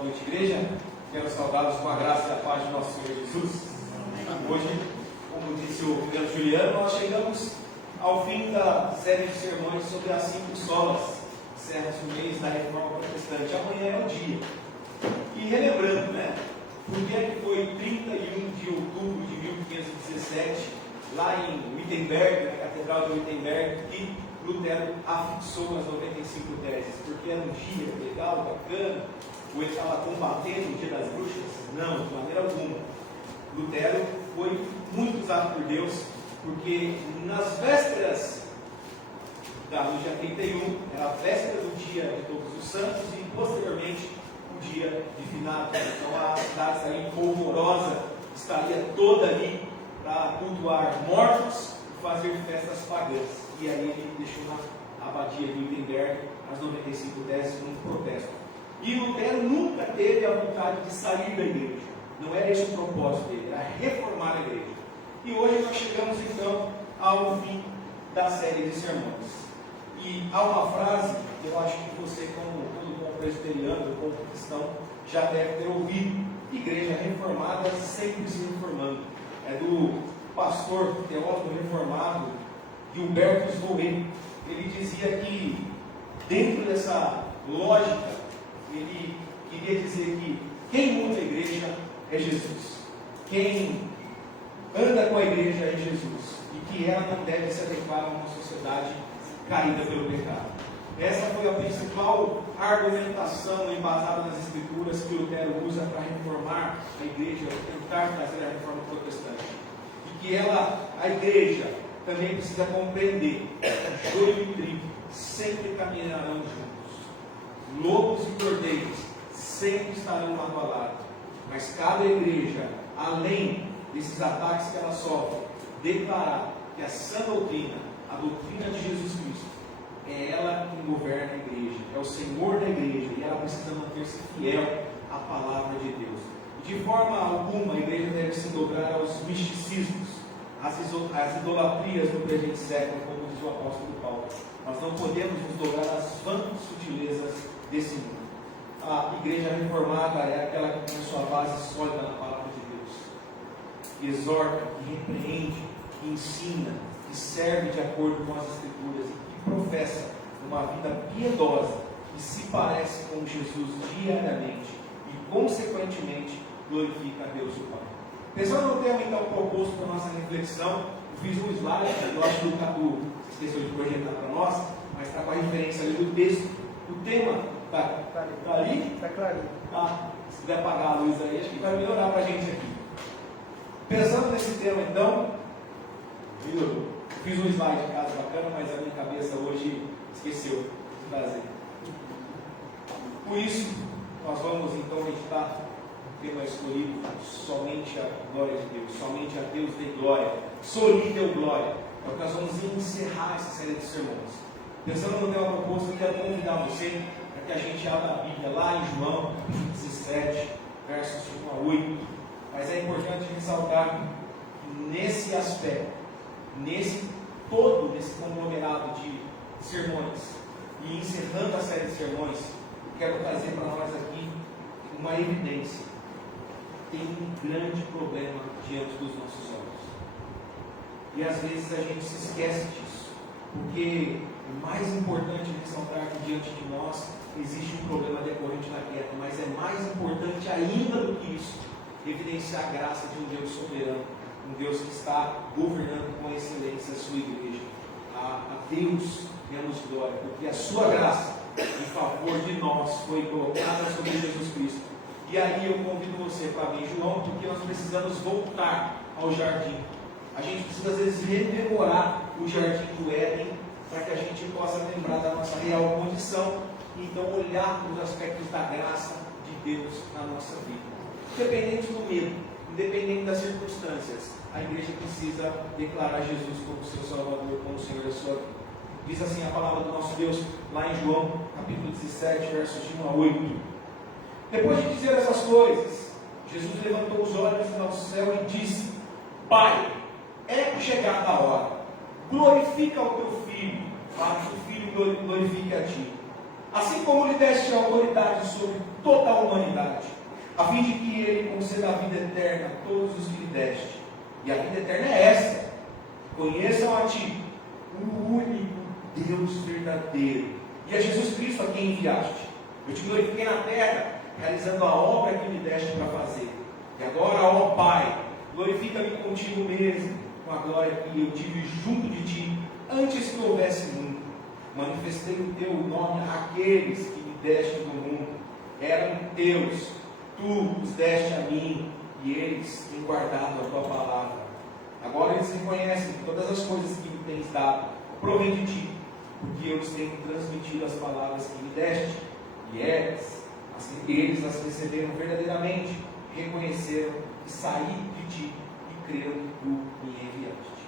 Boa noite, igreja. Quero saudá-los com a graça e a paz de nosso Senhor Jesus. Hoje, como disse o Pedro Juliano, nós chegamos ao fim da série de sermões sobre as 5 solas, encerra-se o mês da Reforma Protestante. Amanhã é o dia. E relembrando, por que foi 31 de outubro de 1517, lá em Wittenberg, na Catedral de Wittenberg, que Lutero afixou as 95 teses? Porque era um dia legal, bacana, ou ele estava combatendo o dia das bruxas? Não, de maneira alguma. Lutero foi muito usado por Deus, porque nas vésperas do dia 31, era a véspera do dia de Todos os Santos e posteriormente o dia de finados. Então a cidade estaria polvorosa, estaria toda ali para cultuar mortos e fazer festas pagãs. E aí ele deixou na abadia de Wittenberg as 95 teses como um protesto. E Lutero nunca teve a vontade de sair da igreja. Não era esse o propósito dele, era reformar a igreja. E hoje nós chegamos então ao fim da série de sermões. E há uma frase que eu acho que você, como todo bom presbiteriano, como cristão, já deve ter ouvido: igreja reformada sempre se reformando. É do pastor teólogo reformado Gilberto Zoe. Ele dizia que dentro dessa lógica ele queria dizer que quem muda a igreja é Jesus, quem anda com a igreja é Jesus, e que ela não deve se adequar a uma sociedade caída pelo pecado. Essa foi a principal argumentação embasada nas Escrituras que Lutero usa para reformar a igreja, tentar trazer a reforma protestante. E que a igreja, também precisa compreender que joio e trigo sempre caminharão juntos. Lobos e cordeiros sempre estarão lado a lado. Mas cada igreja, além desses ataques que ela sofre, declarar que a sã doutrina, a doutrina de Jesus Cristo, é ela quem governa a igreja, é o Senhor da igreja, e ela precisa manter-se fiel à palavra de Deus. De forma alguma a igreja deve se dobrar aos misticismos, as idolatrias do presente século, como diz o apóstolo Paulo. Nós não podemos nos dobrar às vãs sutilezas desse mundo. A igreja reformada é aquela que tem sua base sólida na palavra de Deus, que exorta, que repreende, que ensina, que serve de acordo com as Escrituras e que professa uma vida piedosa, que se parece com Jesus diariamente e, consequentemente, glorifica a Deus o Pai. Pensando no tema então proposto para a nossa reflexão, eu fiz um slide, eu acho que o Cadu esqueceu de projetar para nós, mas está com a referência ali do texto. O tema está ali? Está clarinho. Se puder apagar a luz aí, acho que vai melhorar para a gente aqui. Pensando nesse tema então, eu fiz um slide de casa bacana, mas a minha cabeça hoje esqueceu de fazer. Por isso, nós vamos então meditar tema escolhido: somente a glória de Deus, somente a Deus dê glória, soli deu glória. É o que nós vamos encerrar essa série de sermões. Pensando no tema proposto, eu quero convidar você para que a gente abra a Bíblia lá em João, capítulo 17, versos 1 a 8. Mas é importante ressaltar que nesse aspecto, nesse conglomerado de sermões, e encerrando a série de sermões, eu quero trazer para nós aqui uma evidência. Tem um grande problema diante dos nossos olhos. E às vezes a gente se esquece disso. Porque o mais importante é ressaltar que diante de nós existe um problema decorrente da queda. Mas é mais importante ainda do que isso, evidenciar a graça de um Deus soberano. Um Deus que está governando com excelência a sua igreja. A Deus demos glória. Porque a sua graça em favor de nós foi colocada sobre Jesus Cristo. E aí eu convido você para vir, João, porque nós precisamos voltar ao jardim. A gente precisa às vezes rememorar o jardim do Éden, para que a gente possa lembrar da nossa real condição e então olhar os aspectos da graça de Deus na nossa vida. Independente do medo, independente das circunstâncias, a igreja precisa declarar Jesus como seu Salvador, como Senhor da sua vida. Diz assim a palavra do nosso Deus lá em João, capítulo 17, versos de 1 a 8. Depois de dizer essas coisas, Jesus levantou os olhos ao céu e disse: Pai, é chegada a hora, glorifica o teu Filho, para que o Filho glorifique a ti. Assim como lhe deste autoridade sobre toda a humanidade, a fim de que Ele conceda a vida eterna a todos os que lhe deste. E a vida eterna é esta: conheçam a Ti, o único Deus verdadeiro, e a Jesus Cristo a quem enviaste. Eu te glorifiquei na terra, realizando a obra que me deste para fazer. E agora, ó Pai, glorifica-me contigo mesmo, com a glória que eu tive junto de Ti, antes que houvesse mundo. Manifestei o Teu nome àqueles que me deste do mundo. Eram Teus, Tu os deste a mim, e eles têm guardado a Tua palavra. Agora eles reconhecem que todas as coisas que me tens dado provém de Ti, porque eu lhes tenho transmitido as palavras que me deste, e eles as receberam verdadeiramente, reconheceram que saí de Ti e creram que Tu me enviaste.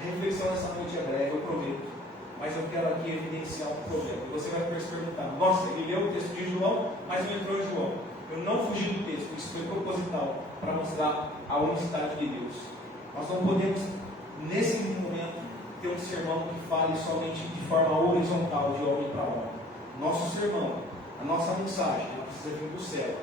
A reflexão nessa noite é breve, eu prometo, mas eu quero aqui evidenciar um problema. E você vai perguntar: nossa, ele leu o texto de João, mas não entrou em João. Eu não fugi do texto, isso foi proposital, para mostrar a unicidade de Deus. Nós não podemos, nesse momento, ter um sermão que fale somente de forma horizontal, de homem para homem. Nosso sermão, a nossa mensagem, ela precisa vir do céu.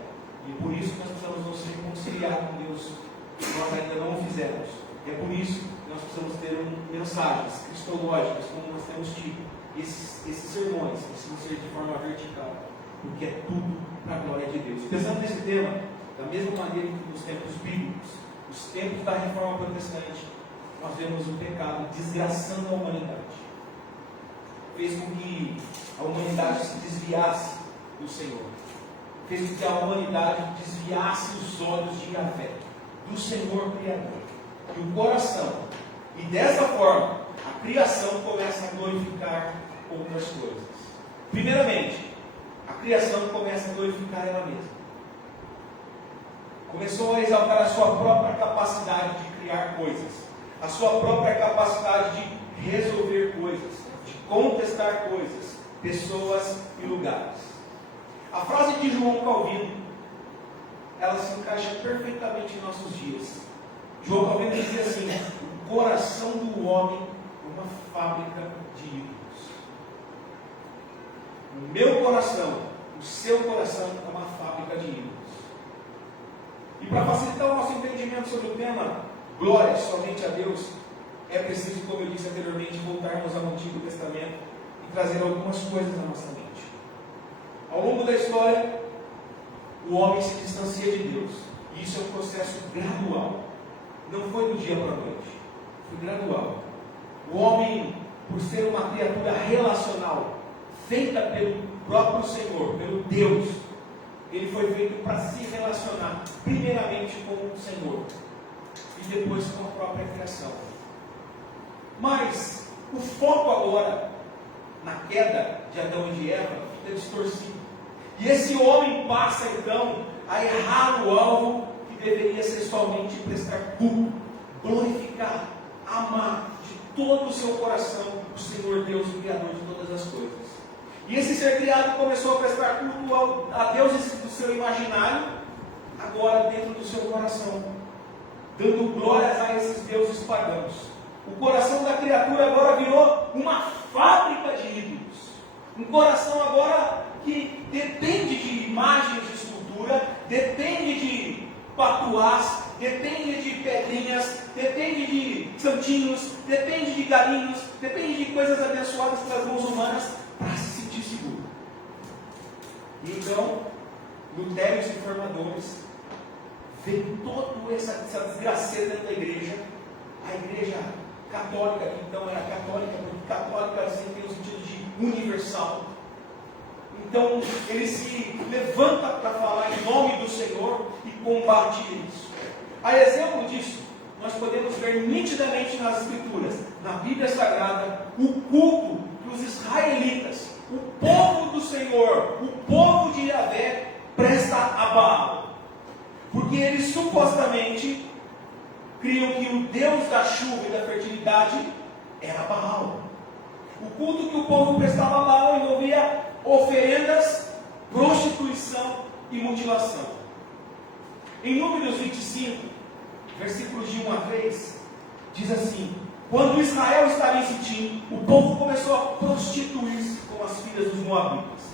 E por isso nós precisamos nos reconciliar com Deus, que nós ainda não o fizemos. É por isso que nós precisamos ter mensagens cristológicas, como nós temos tido. Esses sermões precisam ser de forma vertical, porque é tudo para a glória de Deus. Pensando nesse tema, da mesma maneira que nos tempos bíblicos, os tempos da reforma protestante, nós vemos o pecado desgraçando a humanidade. Fez com que a humanidade se desviasse do Senhor. Fez com que a humanidade desviasse os olhos de Yahvé, do Senhor Criador. E o coração, e dessa forma, a criação começa a glorificar outras coisas. Primeiramente, a criação começa a glorificar ela mesma. Começou a exaltar a sua própria capacidade de criar coisas, a sua própria capacidade de resolver coisas, de contestar coisas, pessoas e lugares. A frase de João Calvino, ela se encaixa perfeitamente em nossos dias. João Calvino dizia assim: o coração do homem é uma fábrica de ídolos. O meu coração, o seu coração é uma fábrica de ídolos. E para facilitar o nosso entendimento sobre o tema glória somente a Deus, é preciso, como eu disse anteriormente, voltarmos ao Antigo Testamento e trazer algumas coisas na nossa mente. Ao longo da história, o homem se distancia de Deus, e isso é um processo gradual. Não foi do dia para a noite, foi gradual. O homem, por ser uma criatura relacional, feita pelo próprio Senhor, pelo Deus, ele foi feito para se relacionar primeiramente com o Senhor e depois com a própria criação. Mas o foco agora, na queda de Adão e de Eva, fica distorcido. E esse homem passa então a errar o alvo que deveria ser somente prestar culto, glorificar, amar de todo o seu coração o Senhor Deus, o Criador de todas as coisas. E esse ser criado começou a prestar culto a deuses do seu imaginário, agora dentro do seu coração, dando glórias a esses deuses pagãos. O coração da criatura agora virou uma fábrica de ídolos. Um coração agora que depende de imagens de escultura, depende de patuás, depende de pedrinhas, depende de santinhos, depende de galinhos, depende de coisas abençoadas pelas mãos humanas para se sentir seguro. E então, lutérios e reformadores veem toda essa desgraceira dentro da igreja. A igreja católica, que então era católica, porque católica assim tem o sentido de universal. Então ele se levanta para falar em nome do Senhor e combate isso. A exemplo disso, nós podemos ver nitidamente nas Escrituras, na Bíblia Sagrada, o culto que os israelitas, o povo do Senhor, o povo de Yahvé, presta a Baal. Porque eles supostamente criam que o Deus da chuva e da fertilidade era Baal. O culto que o povo prestava a Baal envolvia oferendas, prostituição e mutilação. Em Números 25, versículos de 1 a 3, diz assim: quando Israel estava em Sitim, o povo começou a prostituir-se com as filhas dos moabitas.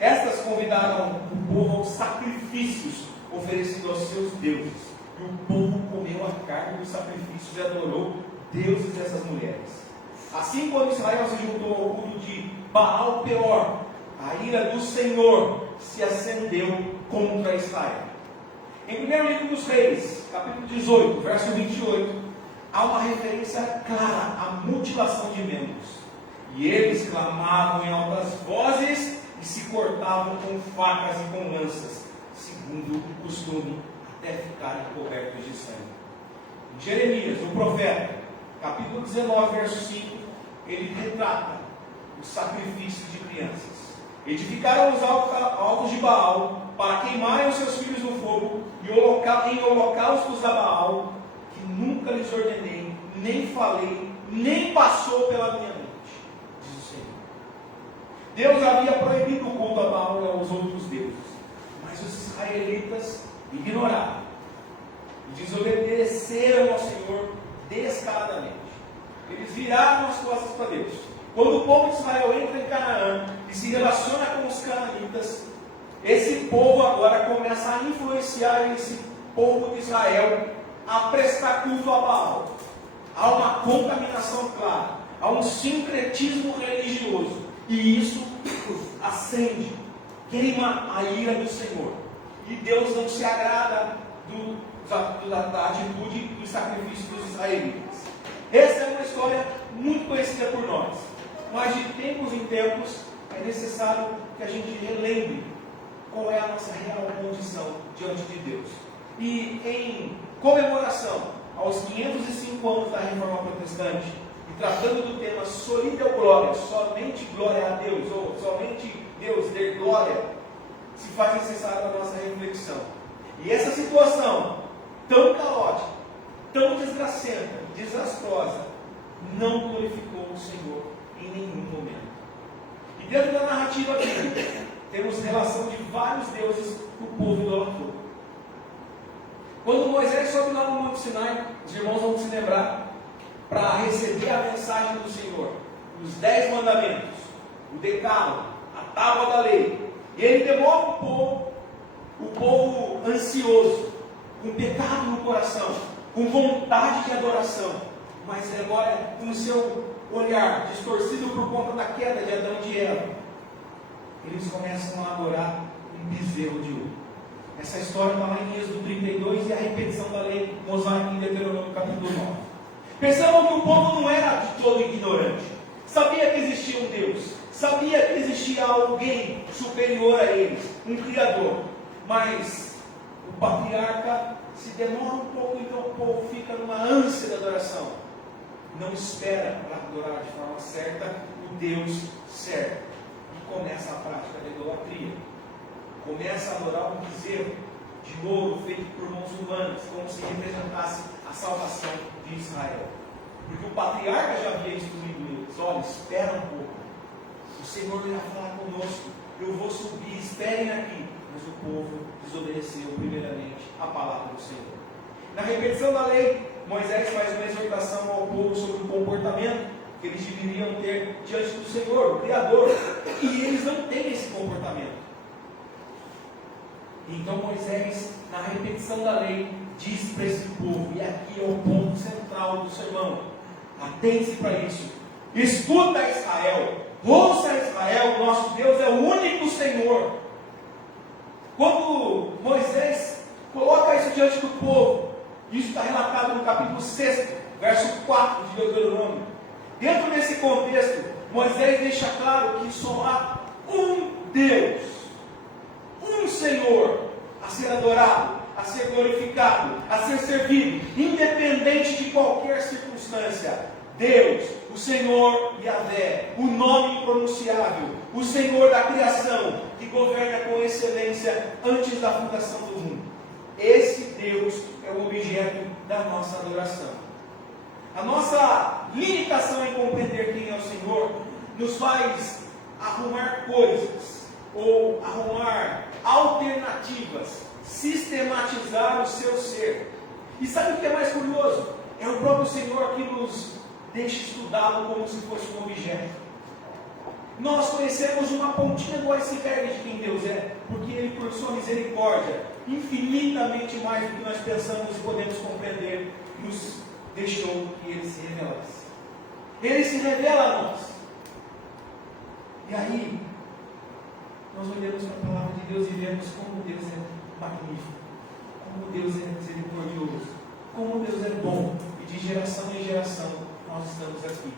Estas convidaram o povo aos sacrifícios oferecidos aos seus deuses. E o povo comeu a carne dos sacrifícios e adorou deuses dessas mulheres. Assim, quando Israel se juntou ao culto de Baal Peor, a ira do Senhor se acendeu contra Israel. Em 1 livro dos Reis, capítulo 18, verso 28, há uma referência clara à mutilação de membros. E eles clamavam em altas vozes e se cortavam com facas e com lanças, segundo o costume, até ficarem cobertos de sangue. Em Jeremias, o profeta, capítulo 19, verso 5, ele retrata o sacrifício de crianças. Edificaram os altos de Baal para queimarem os seus filhos no fogo e em holocaustos a Baal, que nunca lhes ordenei, nem falei, nem passou pela minha mente, diz o Senhor. Deus havia proibido o culto a Baal e aos outros deuses, mas os israelitas ignoraram e desobedeceram ao Senhor descaradamente. Eles viraram as costas para Deus. Quando o povo de Israel entra em Canaã e se relaciona com os cananitas, esse povo agora começa a influenciar esse povo de Israel a prestar culto a Baal. Há uma contaminação clara, há um sincretismo religioso, e isso acende, queima a ira do Senhor. E Deus não se agrada da atitude do sacrifício dos israelitas. Essa é uma história muito conhecida por nós, mas de tempos em tempos é necessário que a gente relembre qual é a nossa real condição diante de Deus. E em comemoração aos 505 anos da Reforma Protestante, e tratando do tema Soli Deo Glória, somente glória a Deus, ou somente Deus dê glória, se faz necessário a nossa reflexão. E essa situação tão caótica, tão desastrosa, não glorificou o Senhor em nenhum momento. E dentro da narrativa bíblica, temos relação de vários deuses que o povo idolatrou. Quando Moisés sobe lá no Monte Sinai, os irmãos vão se lembrar, para receber a mensagem do Senhor, os 10 mandamentos, o decálogo, a tábua da lei, e ele demora o povo ansioso, com pecado no coração, com vontade de adoração, mas agora com o seu olhar distorcido por conta da queda de Adão e de Eva, eles começam a adorar um bezerro de ouro. Essa história está lá em Êxodo 32 e a repetição da lei mosaica em Deuteronômio capítulo 9. Percebam que o povo não era de todo ignorante, sabia que existia um Deus, sabia que existia alguém superior a eles, um Criador, mas o patriarca se demora um pouco, então o povo fica numa ânsia de adoração, não espera para adorar de forma certa o Deus certo, e começa a prática da idolatria, começa a adorar um bezerro de ouro feito por mãos humanas, como se representasse a salvação de Israel, porque o patriarca já havia instruído eles: olha, espera um pouco, o Senhor irá falar conosco, eu vou subir, esperem aqui. Mas o povo desobedeceu primeiramente a palavra do Senhor. Na repetição da lei, Moisés faz uma exortação ao povo sobre o comportamento que eles deveriam ter diante do Senhor, o Criador, e eles não têm esse comportamento. Então Moisés, na repetição da lei, diz para esse povo, e aqui é o ponto central do sermão, atente-se para isso: escuta Israel, ouça Israel, nosso Deus é o único Senhor. Quando Moisés coloca isso diante do povo, isso está relatado no capítulo 6, verso 4 de Deuteronômio. Dentro desse contexto, Moisés deixa claro que só há um Deus, um Senhor a ser adorado, a ser glorificado, a ser servido, independente de qualquer circunstância. Deus, o Senhor Yahvé, o nome impronunciável, o Senhor da criação, que governa com excelência antes da fundação do mundo. Esse Deus é o objeto da nossa adoração. A nossa limitação em compreender quem é o Senhor nos faz arrumar coisas, ou arrumar alternativas, sistematizar o seu ser. E sabe o que é mais curioso? É o próprio Senhor que nos deixa estudá-lo como se fosse um objeto. Nós conhecemos uma pontinha do iceberg de quem Deus é, porque Ele, por sua misericórdia, infinitamente mais do que nós pensamos e podemos compreender, nos deixou que Ele se revelasse. Ele se revela a nós. E aí, nós olhamos para a palavra de Deus e vemos como Deus é magnífico, como Deus é misericordioso, como Deus é bom, e de geração em geração nós estamos aqui.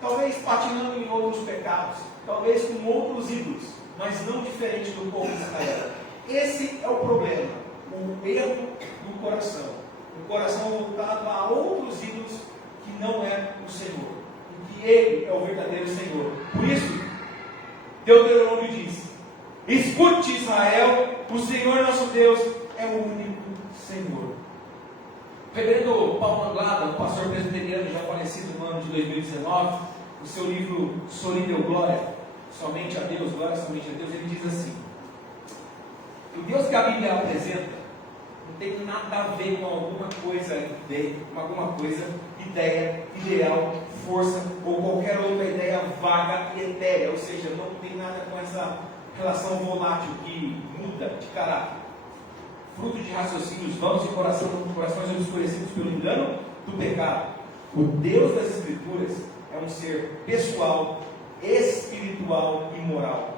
Talvez patinando em outros pecados, talvez com outros ídolos, mas não diferente do povo de Israel. Esse é o problema, o erro do coração. O coração voltado a outros ídolos que não é o Senhor, e que Ele é o verdadeiro Senhor. Por isso, Deuteronômio diz: escute, Israel, o Senhor nosso Deus é o único Senhor. O reverendo Paulo Anglada, um pastor presbiteriano já falecido no ano de 2019, no seu livro Soli Deo Glória, somente a Deus, glória somente a Deus, ele diz assim: o Deus que a Bíblia apresenta não tem nada a ver com alguma coisa, ideia, ideal, força ou qualquer outra ideia vaga e etérea, ou seja, não tem nada com essa relação volátil que muda de caráter, fruto de raciocínios vãos e corações obscurecidos pelo engano do pecado. O Deus das Escrituras é um ser pessoal, espiritual e moral.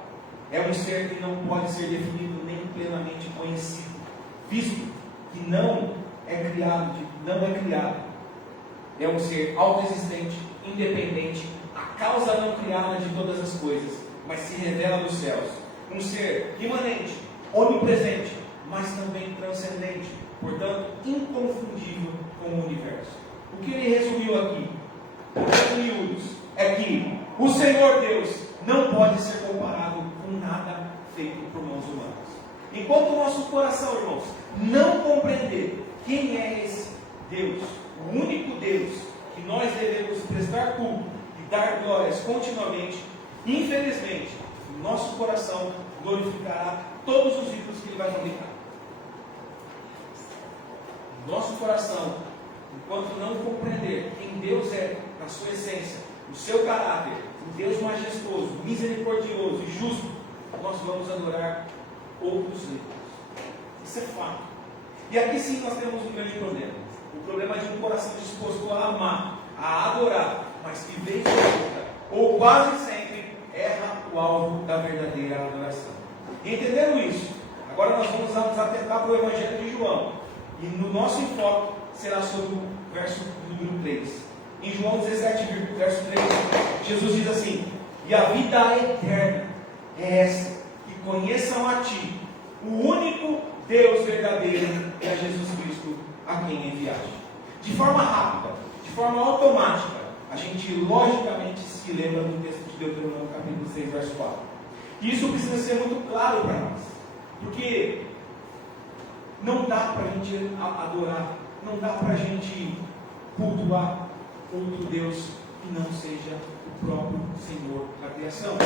É um ser que não pode ser definido nem plenamente conhecido, visto que não é criado. É um ser autoexistente, independente, a causa não criada de todas as coisas, mas se revela dos céus. Um ser imanente, onipresente, mas também transcendente, portanto, inconfundível com o universo. O que ele resumiu aqui, em miúdos, é que o Senhor Deus não pode ser comparado com nada feito por mãos humanas. Enquanto o nosso coração, irmãos, não compreender quem é esse Deus, o único Deus que nós devemos prestar culto e dar glórias continuamente, infelizmente, o nosso coração glorificará todos os ídolos que ele vai fabricar. Nosso coração, enquanto não compreender quem Deus é, na sua essência, o seu caráter, o Deus majestoso, misericordioso e justo, nós vamos adorar outros ídolos. Isso é fato. E aqui sim nós temos um grande problema. O problema de um coração disposto a amar, a adorar, mas que vez ou outra, ou quase sempre, erra o alvo da verdadeira adoração. E entendendo isso, agora nós vamos nos atentar para o Evangelho de João. E no nosso enfoque será sobre o verso número 3. Em João 17, verso 3, Jesus diz assim: e a vida eterna é essa, que conheçam a Ti, o único Deus verdadeiro, e a Jesus Cristo, a quem enviaste. De forma rápida, de forma automática, a gente logicamente se lembra do texto de Deuteronômio capítulo 6, verso 4. E isso precisa ser muito claro para nós, porque não dá para a gente adorar, não dá para a gente cultuar outro Deus que não seja o próprio Senhor da criação.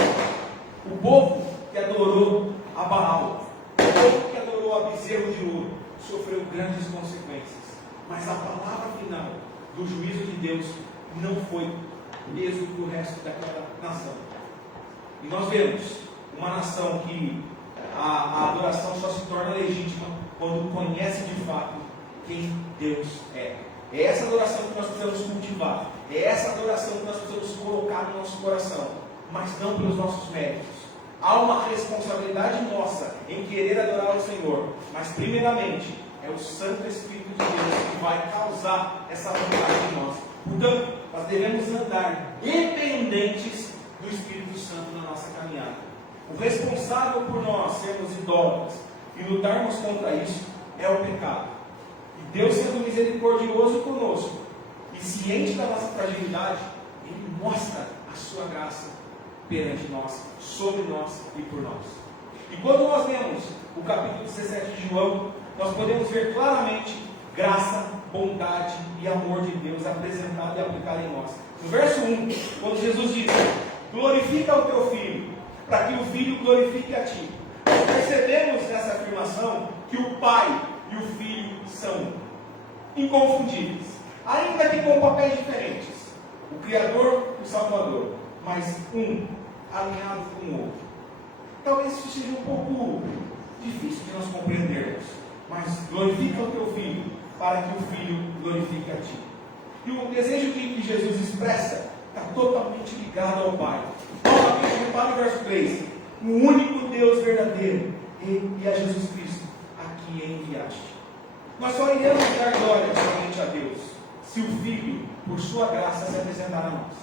O povo que adorou a Baal, o povo que adorou a bezerro de ouro, sofreu grandes consequências. Mas a palavra final do juízo de Deus não foi peso para o resto daquela nação. E nós vemos uma nação que a adoração só se torna legítima quando conhece de fato quem Deus é. É essa adoração que nós precisamos cultivar. É essa adoração que nós precisamos colocar no nosso coração, mas não pelos nossos méritos. Há uma responsabilidade nossa em querer adorar o Senhor, mas primeiramente é o Santo Espírito de Deus que vai causar essa vontade em nós. Portanto, nós devemos andar dependentes do Espírito Santo na nossa caminhada. O responsável por nós sermos idólatras e lutarmos contra isso é o pecado. E Deus, sendo misericordioso conosco e ciente da nossa fragilidade, Ele mostra a sua graça perante nós, sobre nós e por nós. E quando nós lemos o capítulo 17 de João, nós podemos ver claramente graça, bondade e amor de Deus apresentado e aplicado em nós. No verso 1, quando Jesus diz: glorifica o teu Filho, para que o Filho glorifique a ti. Nós percebemos nessa afirmação que o Pai e o Filho são inconfundíveis, ainda que com papéis diferentes. O Criador e o Salvador, mas um alinhado com o outro. Talvez isso seja um pouco difícil de nós compreendermos, mas glorifica o teu filho, para que o filho glorifique a ti. E o desejo que Jesus expressa está totalmente ligado ao Pai. Novamente, repare o verso 3: o único Deus verdadeiro e a Jesus Cristo, a quem enviaste. Nós só iremos dar glória somente a Deus, se o Filho, por sua graça, se apresentar a nós.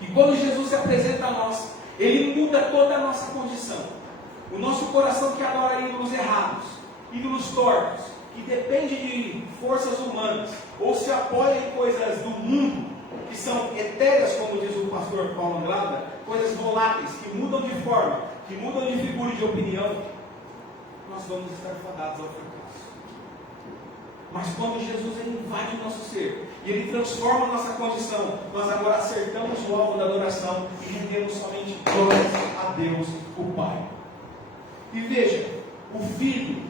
E quando Jesus se apresenta a nós, Ele muda toda a nossa condição. O nosso coração que adora ídolos errados, ídolos tortos, que depende de forças humanas, ou se apoia em coisas do mundo, que são etéreas, como diz o pastor Paulo Andrada, coisas voláteis, que mudam de forma, que mudam de figura e de opinião, nós vamos estar fadados ao fracasso. Mas quando Jesus invade o nosso ser, e Ele transforma a nossa condição, nós agora acertamos o alvo da adoração e rendemos somente glórias a Deus, o Pai. E veja, o Filho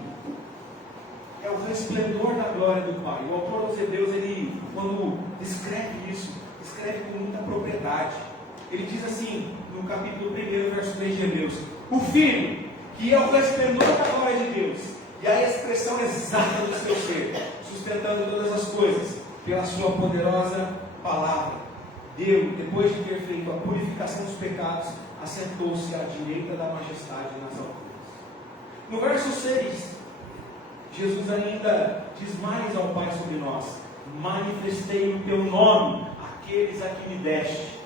é o resplendor da glória do Pai. O autor aos Hebreus, ele, quando escreve isso, escreve com muita propriedade. Ele diz assim, no capítulo 1, verso 3 de Hebreus: o Filho, que é o resplendor da glória de Deus, e a expressão exata do seu ser, sustentando todas as coisas, pela sua poderosa palavra, depois de ter feito a purificação dos pecados, assentou-se à direita da majestade nas alturas. No verso 6, Jesus ainda diz mais ao Pai sobre nós: manifestei o teu nome àqueles a que me deste.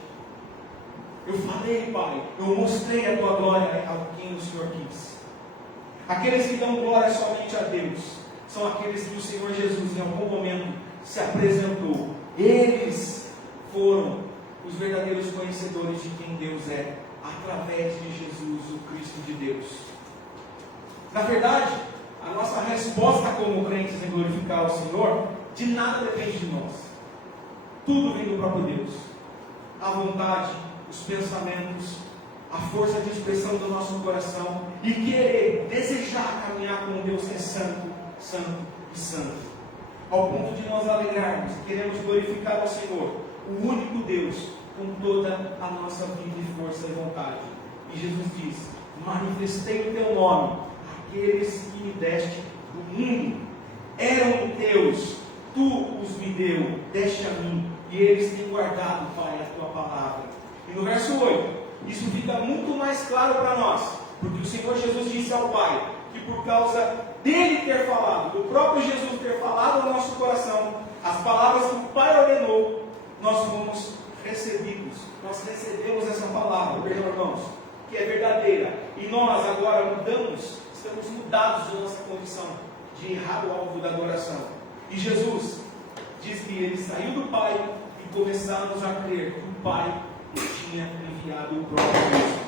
Eu falei, Pai, eu mostrei a tua glória a quem o Senhor quis. Aqueles que dão glória somente a Deus são aqueles que o Senhor Jesus em algum momento se apresentou. Eles foram os verdadeiros conhecedores de quem Deus é, através de Jesus, o Cristo de Deus. Na verdade, a nossa resposta como crentes em glorificar o Senhor, de nada depende de nós. Tudo vem do próprio Deus. A vontade, os pensamentos, a força de expressão do nosso coração e querer, desejar caminhar com um Deus que é santo, santo e santo. Ao ponto de nós alegrarmos, queremos glorificar ao Senhor, o único Deus, com toda a nossa vida e força e vontade. E Jesus diz: manifestei o teu nome, aqueles que me deste do mundo, eram teus, tu os me deste a mim, e eles têm guardado, Pai, a tua palavra. E no verso 8, isso fica muito mais claro para nós, porque o Senhor Jesus disse ao Pai, que por causa dele ter falado, do próprio Jesus ter falado ao nosso coração, as palavras que o Pai ordenou, nós fomos recebidos, nós recebemos essa palavra, meus irmãos, que é verdadeira, e nós agora estamos mudados da nossa condição de errar o alvo da adoração. E Jesus diz que ele saiu do Pai e começamos a crer que o Pai tinha enviado o próprio Deus.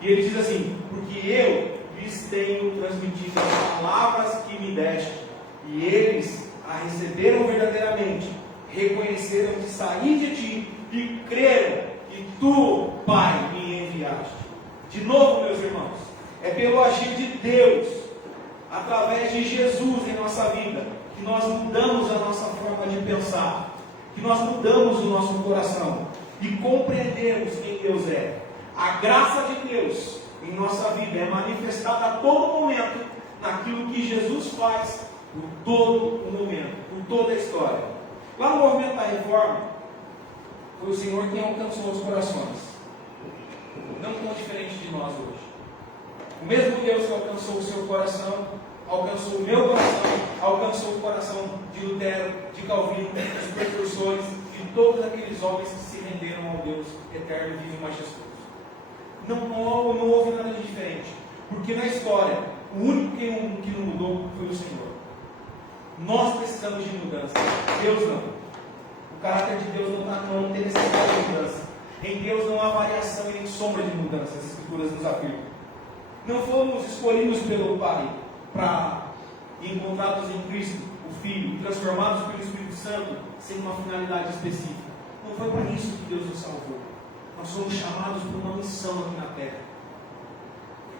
E ele diz assim: porque eu lhes tenho transmitido as palavras que me deste, e eles a receberam verdadeiramente, reconheceram que saí de ti e creram que tu, Pai, me enviaste. De novo, meus irmãos, é pelo agir de Deus, através de Jesus em nossa vida, que nós mudamos a nossa forma de pensar, que nós mudamos o nosso coração e compreendemos quem Deus é. A graça de Deus em nossa vida é manifestada a todo momento naquilo que Jesus faz por todo o momento, por toda a história. Lá no movimento da reforma, foi o Senhor quem alcançou os corações, não tão diferente de nós hoje. O mesmo Deus que alcançou o seu coração, alcançou o meu coração, alcançou o coração de Lutero, de Calvino, dos precursores e de todos aqueles homens que se renderam ao Deus eterno, vivo e majestoso. Não houve nada de diferente, porque na história, o único que não mudou foi o Senhor. Nós precisamos de mudança, Deus não. O caráter de Deus não tem necessidade de mudança. Em Deus não há variação e nem sombra de mudança, as Escrituras nos afirmam. Não fomos escolhidos pelo Pai para encontrados em Cristo, o Filho, transformados pelo Espírito Santo, sem uma finalidade específica. Não foi para isso que Deus nos salvou. Nós somos chamados por uma missão aqui na terra.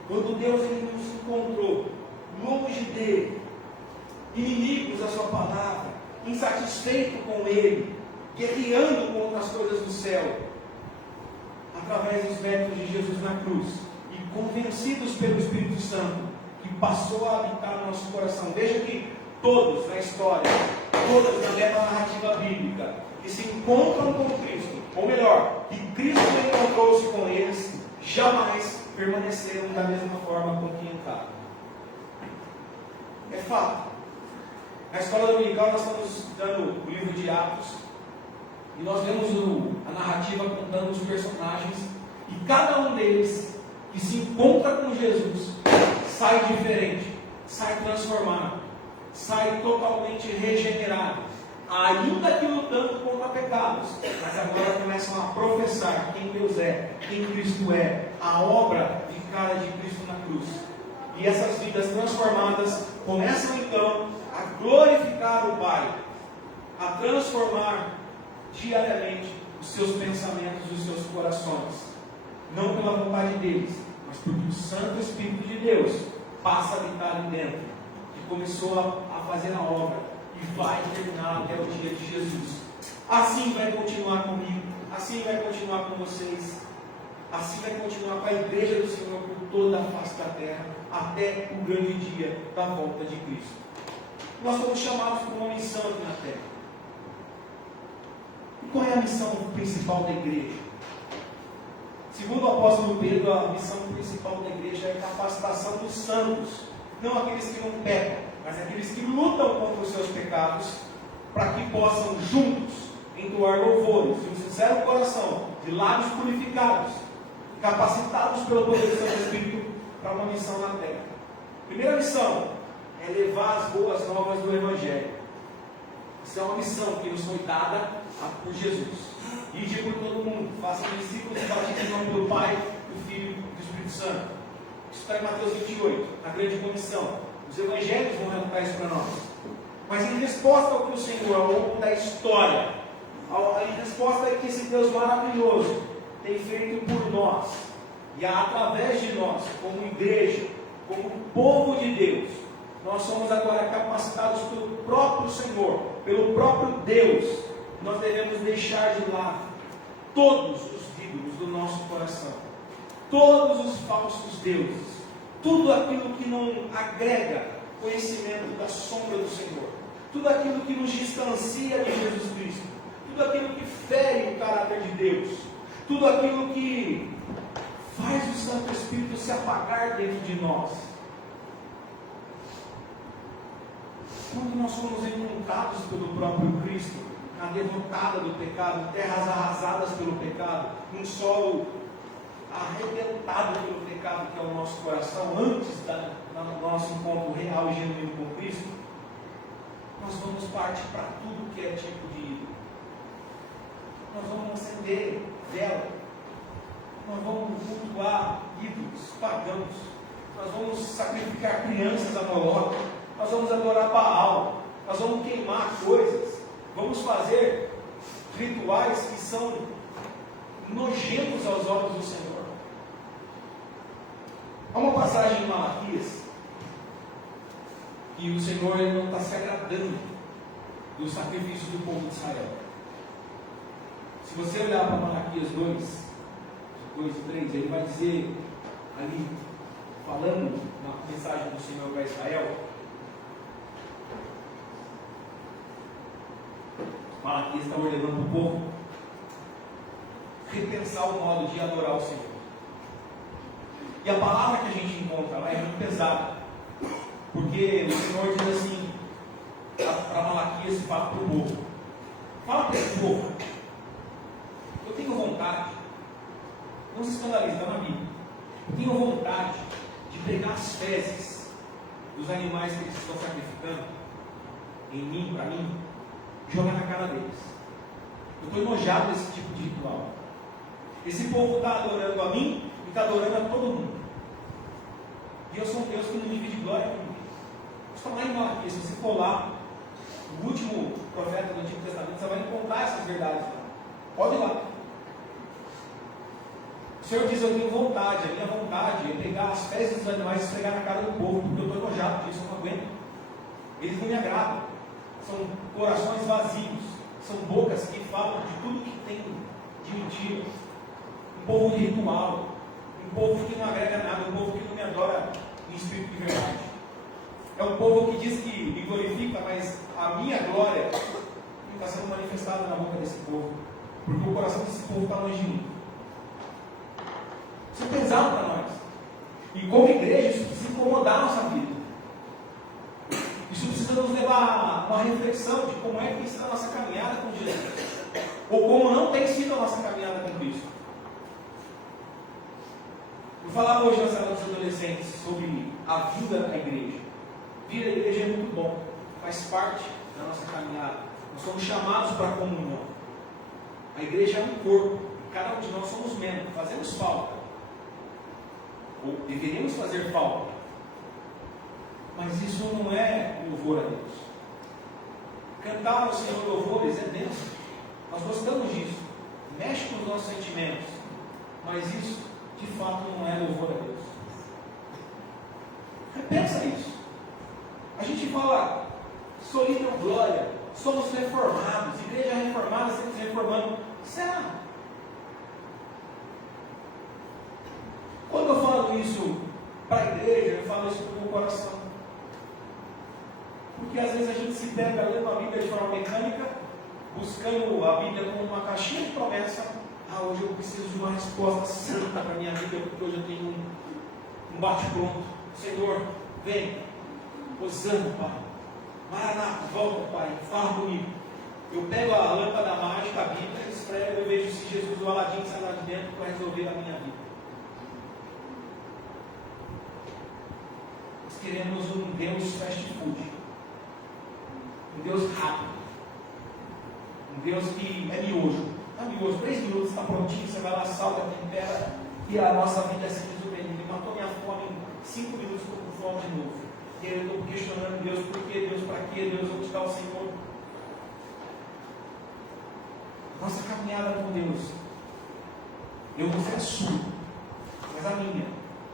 Quando Deus ele nos encontrou longe dele, inimigos da sua palavra, insatisfeito com ele, guerreando contra as coisas do céu, através dos méritos de Jesus na cruz, e convencidos pelo Espírito Santo, que passou a habitar no nosso coração. Veja que todos na história, todos na mesma narrativa bíblica, que se encontram com Cristo, ou melhor, que Cristo encontrou-se com eles, jamais permaneceram da mesma forma com que entraram. É fato. Na escola dominical nós estamos estudando o livro de Atos, e nós vemos a narrativa contando os personagens, e cada um deles que se encontra com Jesus sai diferente, sai transformado, sai totalmente regenerado, ainda que lutando contra pecados, mas agora começam a professar quem Deus é, quem Cristo é, a obra vicária de Cristo na cruz. E essas vidas transformadas começam então a glorificar o Pai, a transformar diariamente os seus pensamentos e os seus corações, não pela vontade deles, mas porque o Santo Espírito de Deus passa a habitar ali dentro, que começou a fazer a obra e vai terminar até o dia de Jesus. Assim vai continuar comigo, assim vai continuar com vocês, assim vai continuar com a igreja do Senhor por toda a face da terra, até o grande dia da volta de Cristo. Nós somos chamados por uma missão aqui na terra. E qual é a missão principal da igreja? Segundo o apóstolo Pedro, a missão principal da igreja é a capacitação dos santos, não aqueles que não pecam, mas aqueles que lutam contra os seus pecados, para que possam juntos entoar louvores de um sincero coração, de lábios purificados, capacitados pelo poder do Santo Espírito para uma missão na terra. Primeira missão é levar as boas novas do Evangelho. Isso é uma missão que nos foi dada por Jesus. Ide por todo mundo, façam discípulos e batizem em nome do Pai, do Filho e do Espírito Santo. Isso está em Mateus 28, na grande comissão. Os evangelhos vão relatar isso para nós. Mas em resposta ao que o Senhor, ao longo da história, em resposta a que esse Deus maravilhoso tem feito por nós, e através de nós, como igreja, como povo de Deus, nós somos agora capacitados pelo próprio Senhor, pelo próprio Deus. Nós devemos deixar de lado todos os ídolos do nosso coração, todos os falsos deuses, tudo aquilo que não agrega conhecimento da sombra do Senhor, tudo aquilo que nos distancia de Jesus Cristo, tudo aquilo que fere o caráter de Deus, tudo aquilo que faz o Santo Espírito se apagar dentro de nós. Quando nós somos encontrados pelo próprio Cristo, na derrotada do pecado, terras arrasadas pelo pecado, um solo arrebentado pelo pecado que é o nosso coração, antes do nosso encontro real e genuíno com Cristo, nós vamos partir para tudo que é tipo de ídolo. Nós vamos acender vela, nós vamos cultuar ídolos pagãos, nós vamos sacrificar crianças a Moloque, nós vamos adorar Baal, nós vamos queimar coisas, vamos fazer rituais que são nojentos aos olhos do Senhor. Há uma passagem em Malaquias que o Senhor não está se agradando do sacrifício do povo de Israel. Se você olhar para Malaquias 2 e 3, ele vai dizer ali, falando na mensagem do Senhor para Israel, Malaquias está ordenando o povo repensar o modo de adorar o Senhor. E a palavra que a gente encontra lá é muito pesada, porque o Senhor diz assim para Malaquias e fala para o povo: fala para esse povo, eu tenho vontade, não se escandalize, está na Bíblia, eu tenho vontade de pegar as fezes dos animais que eles estão sacrificando em mim, para mim, e jogar na cara deles. Eu estou enojado desse tipo de ritual. Esse povo está adorando a mim e está adorando a todo mundo. E eu sou um Deus que não divide glória com ninguém. Está lá em Malaquias, se você for lá, o último profeta do Antigo Testamento, você vai encontrar essas verdades lá. Pode ir lá. O Senhor diz: eu tenho vontade, a minha vontade é pegar as fezes dos animais e esfregar na cara do povo, porque eu estou enojado disso, eu não aguento. Eles não me agradam. São corações vazios, são bocas que falam de tudo que tem de mentira. Um povo de ritual, um povo que não agrega nada, um povo que não me adora em espírito de verdade. É um povo que diz que me glorifica, mas a minha glória não está sendo manifestada na boca desse povo, porque o coração desse povo está longe de mim. Isso é pesado para nós. E como igreja, isso precisa incomodar a nossa vida. Isso precisa nos levar a uma reflexão de como é que tem sido a nossa caminhada com Jesus. Ou como não tem sido a nossa caminhada com Cristo. Vou falar hoje na sala dos adolescentes sobre a vida da igreja. Vir à igreja é muito bom, faz parte da nossa caminhada. Nós somos chamados para a comunhão. A igreja é um corpo, e cada um de nós somos membros, fazemos falta. Ou deveríamos fazer falta. Mas isso não é louvor a Deus. Cantar ao Senhor louvores é Deus. Nós gostamos disso. Mexe com os nossos sentimentos. Mas isso, de fato, não é louvor a Deus. Repensa isso. A gente fala, solidão, glória, somos reformados, igreja reformada, estamos reformando. Será? Quando eu falo isso para a igreja, eu falo isso para o meu coração. Porque às vezes a gente se pega lendo a Bíblia de forma mecânica, buscando a Bíblia como uma caixinha de promessa. Ah, hoje eu preciso de uma resposta santa para a minha vida, porque hoje eu tenho um bate-pronto. Senhor, vem, Hosana, Pai. Maranata, volta, Pai, fala comigo. Eu pego a lâmpada mágica, a Bíblia, escrevo, eu vejo se Jesus, o Aladim, sai lá de dentro para resolver a minha vida. Nós queremos um Deus fast food. Um Deus rápido. Um Deus que é miojo. Não é miojo, 3 minutos está prontinho, você vai lá, salga, tempera, e a nossa vida é simples do bem. Ele matou minha fome em 5 minutos, estou com fome de novo. E eu estou questionando Deus, por que Deus, para que Deus, onde está o Senhor? Nossa caminhada com Deus, eu não sei a sua, mas a minha,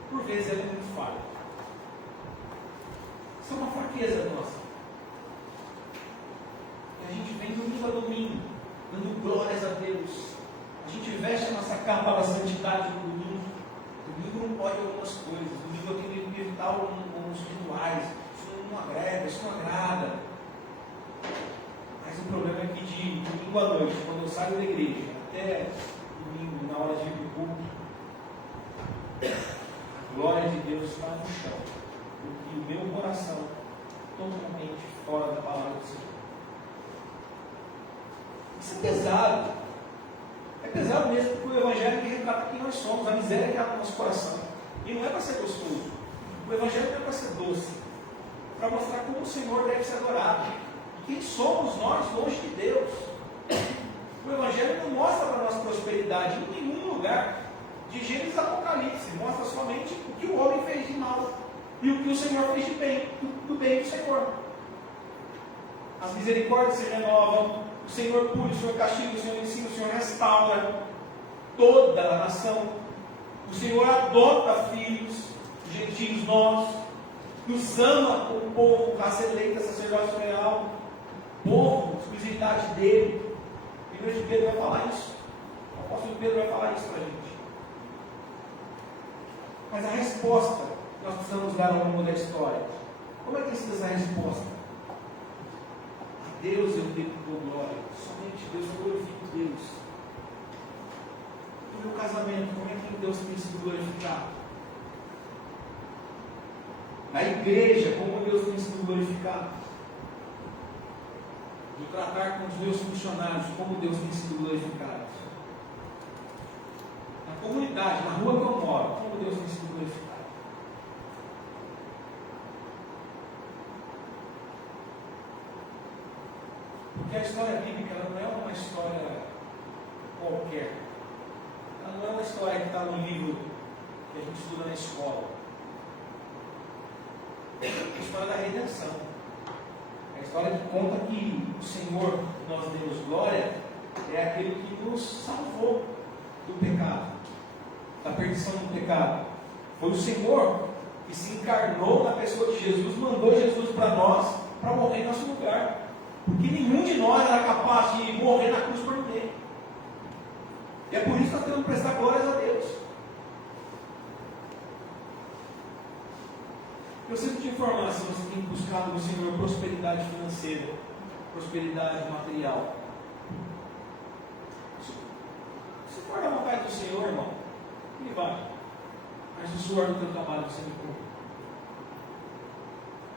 por vezes ela é muito falha. Isso é uma fraqueza nossa. A gente vem domingo a domingo, dando glórias a Deus. A gente veste a nossa capa da santidade no domingo. Domingo não pode algumas coisas. Domingo eu tenho que evitar uns rituais. Isso não agrega, isso não agrada. Mas o problema é que de domingo à noite, quando eu saio da igreja, até domingo, na hora de ir para o culto, a glória de Deus está no chão. Porque o meu coração totalmente fora da palavra do Senhor. Isso é pesado. É pesado mesmo, porque o Evangelho que retrata quem nós somos, a miséria que há no nosso coração. E não é para ser gostoso. O Evangelho não é para ser doce. Para mostrar como o Senhor deve ser adorado. E quem somos nós longe de Deus. O Evangelho não mostra para nós prosperidade em nenhum lugar. De Gênesis a Apocalipse. Mostra somente o que o homem fez de mal. E o que o Senhor fez de bem. Do bem do Senhor. As misericórdias se renovam. O Senhor pune, o Senhor castiga, o Senhor ensina, o Senhor restaura toda a nação. O Senhor adota filhos, gentios nossos, nos ama como povo, raça eleita, sacerdócio real, povo, exclusividade dele. A igreja de Pedro vai falar isso. O apóstolo Pedro vai falar isso para a gente. Mas a resposta que nós precisamos dar ao longo da história, como é que tem sido essa resposta? Deus eu devo glória, somente Deus, eu glorifico Deus. No meu casamento, como é que Deus tem sido glorificado? Na igreja, como Deus tem sido glorificado? No tratar com os meus funcionários, como Deus tem sido glorificado? Na comunidade, na rua que eu moro, como Deus tem sido glorificado? Porque a história bíblica ela não é uma história qualquer. Ela não é uma história que está no livro que a gente estuda na escola. É a história da redenção. É a história que conta que o Senhor, que nós demos glória, é aquele que nos salvou do pecado, da perdição do pecado. Foi o Senhor que se encarnou na pessoa de Jesus, mandou Jesus para nós, para morrer em nosso lugar. Porque nenhum de nós era capaz de morrer na cruz por ninguém. E é por isso que nós temos que prestar glórias a Deus. Eu sempre te informar se você tem buscado no Senhor prosperidade financeira, prosperidade material. Se for da vontade do Senhor, irmão, ele vai. Mas o suor do teu trabalho você me cumpre.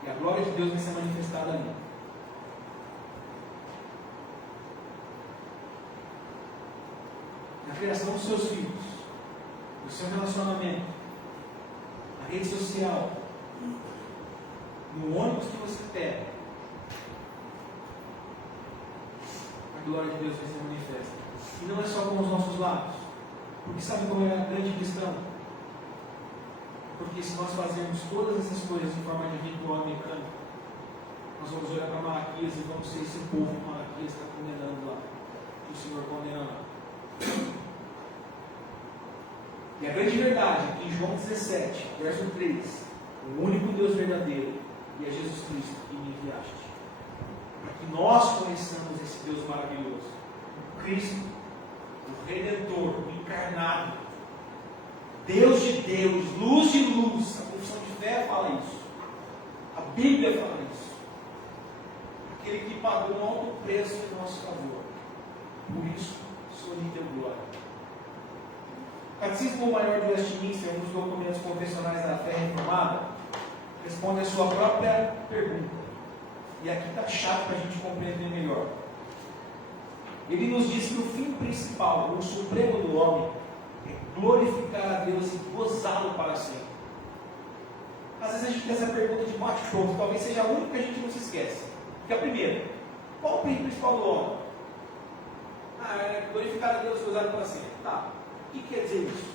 E a glória de Deus vai ser manifestada ali. Na criação dos seus filhos, no seu relacionamento, na rede social, no ônibus que você pega, a glória de Deus vai ser manifesta. E não é só com os nossos lábios. Porque sabe qual é a grande questão? Porque se nós fazermos todas essas coisas de forma individual e mecânica, nós vamos olhar para Malaquias e vamos ser esse povo que Malaquias está condenando lá, que o Senhor condena lá. E a grande verdade é que em João 17, verso 3, o único Deus verdadeiro e é Jesus Cristo que me enviaste, para que nós conheçamos esse Deus maravilhoso, o Cristo, o Redentor, o encarnado, Deus de Deus, luz de luz. A confissão de fé fala isso, a Bíblia fala isso, aquele que pagou um alto preço em nosso favor, por isso sou lhe deu glória. O Catecismo Maior de Westminster, um dos documentos confessionais da fé reformada, responde a sua própria pergunta. E aqui está chato para a gente compreender melhor. Ele nos diz que o fim principal, o supremo do homem, é glorificar a Deus e gozá-lo para sempre. Às vezes a gente tem essa pergunta de bate-pronto, talvez seja a única que a gente não se esquece. Que é a primeira: qual o fim principal do homem? É glorificar a Deus e gozá-lo para sempre. Tá. O que quer dizer isso?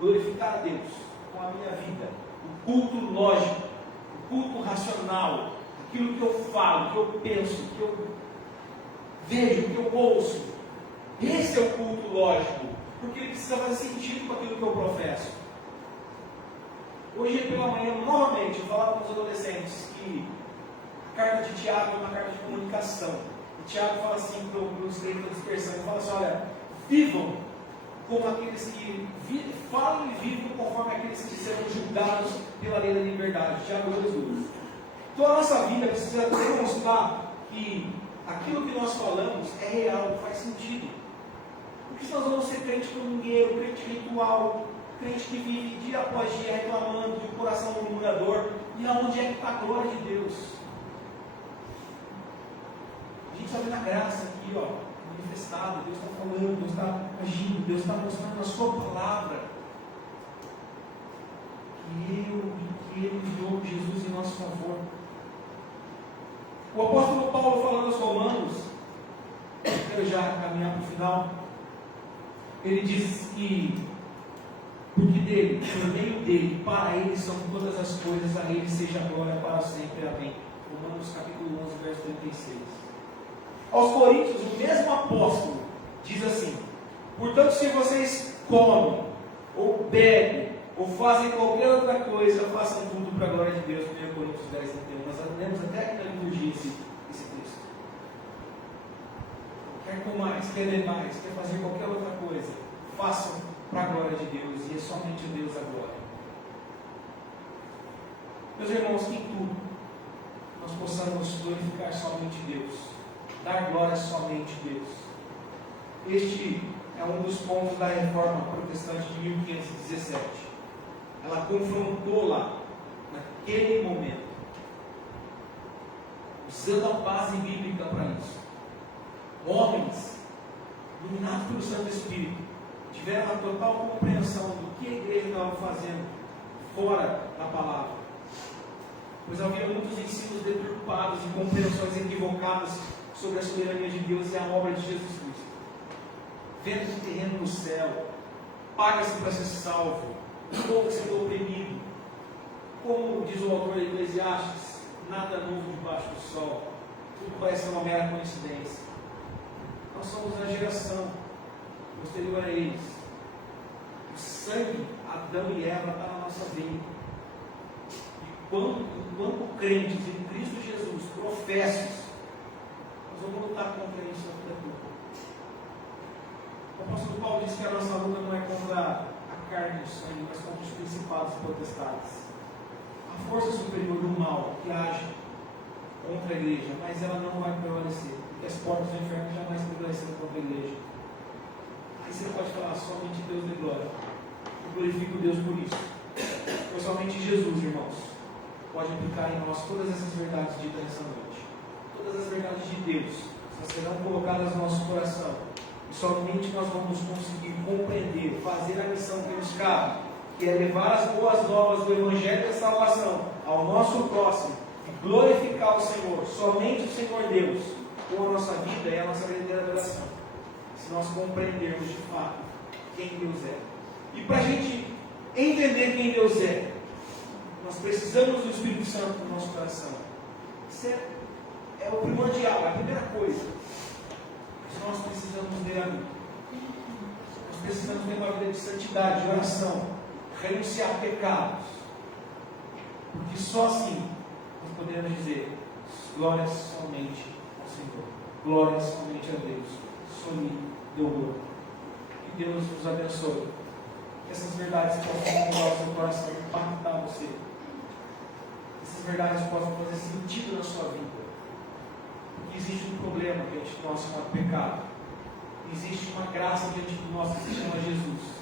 Glorificar a Deus com a minha vida, o culto lógico, o culto racional, aquilo que eu falo, que eu penso, que eu vejo, que eu ouço. Esse é o culto lógico, porque ele precisa fazer sentido com aquilo que eu professo. Hoje pela manhã, novamente, eu falava com os adolescentes que a carta de Tiago é uma carta de comunicação. E Tiago fala assim para os crentes da dispersão, ele fala assim: olha, vivam como aqueles que falam e vivam conforme aqueles que serão julgados pela lei da liberdade. Tiago 2:2. Então a nossa vida precisa demonstrar que aquilo que nós falamos é real, faz sentido. Porque senão nós vamos ser crente comungueiro, crente ritual, crente que vive dia após dia reclamando de um coração murmurador. E aonde é que está a glória de Deus? A gente está vendo a graça aqui, ó, manifestada. Deus está falando, Deus está agindo, Deus está mostrando a sua palavra. Que Ele enviou Jesus em nosso favor. O apóstolo Paulo, falando aos Romanos, quero já caminhar para o final, ele diz que porque dele, por meio dele, para ele são todas as coisas, a ele seja a glória para sempre. Amém. Romanos capítulo 11, verso 36. Aos Coríntios, o mesmo apóstolo diz assim: portanto, se vocês comem, ou bebem, ou fazem qualquer outra coisa, façam tudo para a glória de Deus. 1 Coríntios 10, 31. Nós lemos até aqui na liturgia esse texto. Quer comer mais, quer beber mais, quer fazer qualquer outra coisa, façam para a glória de Deus, e é somente a Deus a glória. Meus irmãos, que em tudo nós possamos glorificar somente Deus, dar glória somente a Deus. Este é um dos pontos da reforma protestante de 1517. Ela confrontou lá, naquele momento, usando a base bíblica para isso. Homens, iluminados pelo Santo Espírito, tiveram a total compreensão do que a igreja estava fazendo fora da palavra. Pois havia muitos ensinos deturpados e compreensões equivocadas sobre a soberania de Deus e a obra de Jesus Cristo. Vendo o terreno no céu, paga-se para ser salvo, o povo sendo oprimido. Como diz o autor de Eclesiastes, nada novo debaixo do sol, tudo parece uma mera coincidência. Nós somos a geração posterior a eles. O sangue, Adão e Eva, está na nossa veia. E enquanto crentes em Cristo Jesus, professos, nós vamos lutar contra isso na vida toda. O apóstolo Paulo diz que a nossa luta não é contra a carne e o sangue, mas contra os principados e potestades. a força superior do mal que age contra a igreja, mas ela não vai prevalecer, porque as portas do inferno jamais prevaleceram contra a igreja. Aí você pode falar, somente Deus de glória. Eu glorifico Deus por isso. Pois somente Jesus, irmãos, pode aplicar em nós todas essas verdades ditas nessa noite. Todas as verdades de Deus só serão colocadas no nosso coração. E somente nós vamos conseguir compreender, fazer a missão que nos cabe, que é levar as boas novas do Evangelho da salvação ao nosso próximo e glorificar o Senhor, somente o Senhor Deus, com a nossa vida e a nossa verdadeira adoração. Se nós compreendermos de fato quem Deus é. E para a gente entender quem Deus é, nós precisamos do Espírito Santo no nosso coração. Isso é o primordial, é a primeira coisa. Nós precisamos ler a Bíblia. Nós precisamos ter uma vida de santidade, de oração, renunciar a pecados. Porque só assim nós podemos dizer glórias somente ao Senhor. Glórias somente a Deus. Soli deu glória. Que Deus nos abençoe. Que essas verdades possam mudar o seu coração, impactar você. Que essas verdades possam fazer sentido na sua vida. Porque existe um problema diante de nós chamado pecado. Existe uma graça diante de nós que se chama Jesus.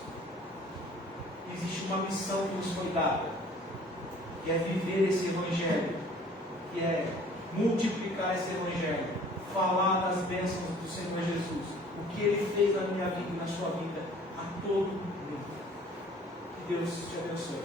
Existe uma missão que nos foi dada, que é viver esse Evangelho, que é multiplicar esse Evangelho, falar das bênçãos do Senhor Jesus, o que Ele fez na minha vida e na sua vida, a todo mundo. Que Deus te abençoe.